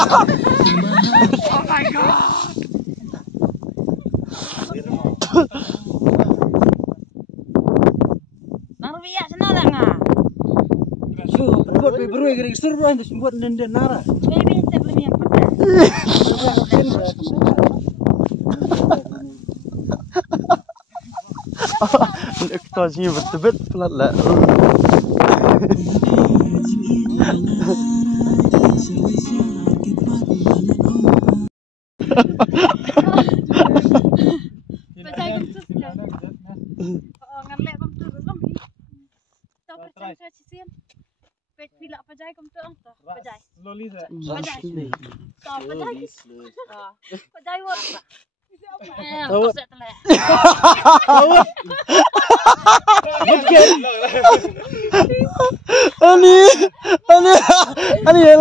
Oh my god. Narwiya sana dah ngah. Buat beberapa kali suruh orang tu buat nende nara. Baby saya belum yang pernah. Kita sini betul-betul pelat lah. Pajai kumtus dah. Ngambil kumtus belum ni. Tahu pajai saya cisin. Pet pilak pajai kumtus tu. Pajai. Slowly sir. Pajai. Tahu pajai. Pajai word. Tahu. Tahu. Ani ya.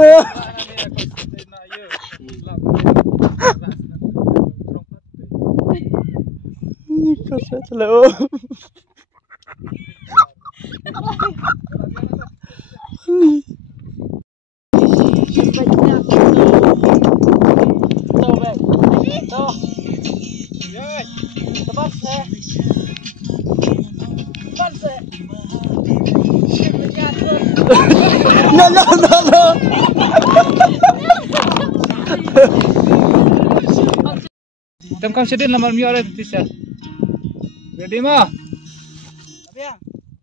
Kau saya selalu. No. Tem kau sedih nama miar itu tisha. Ready mah?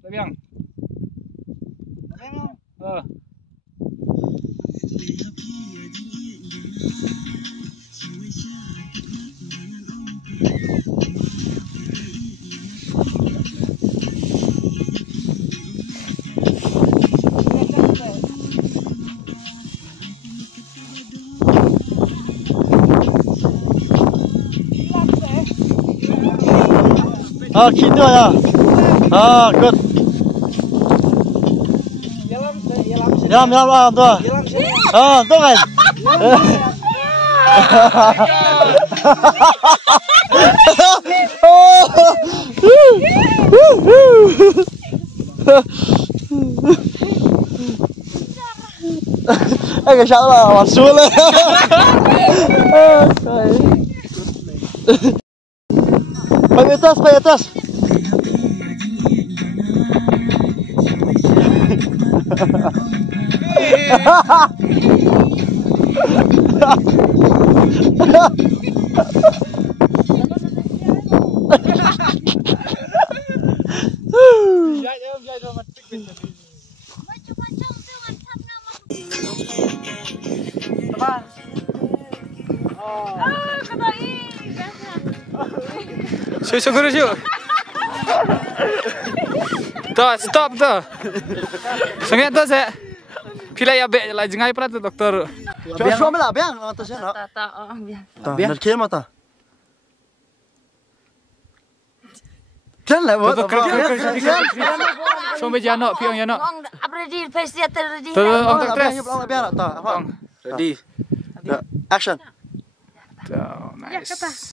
Tabiang. Ah, gitu ya. Ah, good. Yalam lah tu. Ah, tu kan. Cái sao là hoàn xuống lên. Pay atas. Syukur. Tuh, stop tuh. Sangat tuh saya. Pilih ya be, lah jengai pernah tuh dokter. Biar suami lah, biar atas ya. Biar kirim mata. Kan lah, buat. Sampai jano, piang jano. Ready, face dia ready. Tuh, untuk tres. Biar tak. Ready. Action. Tuh, nice.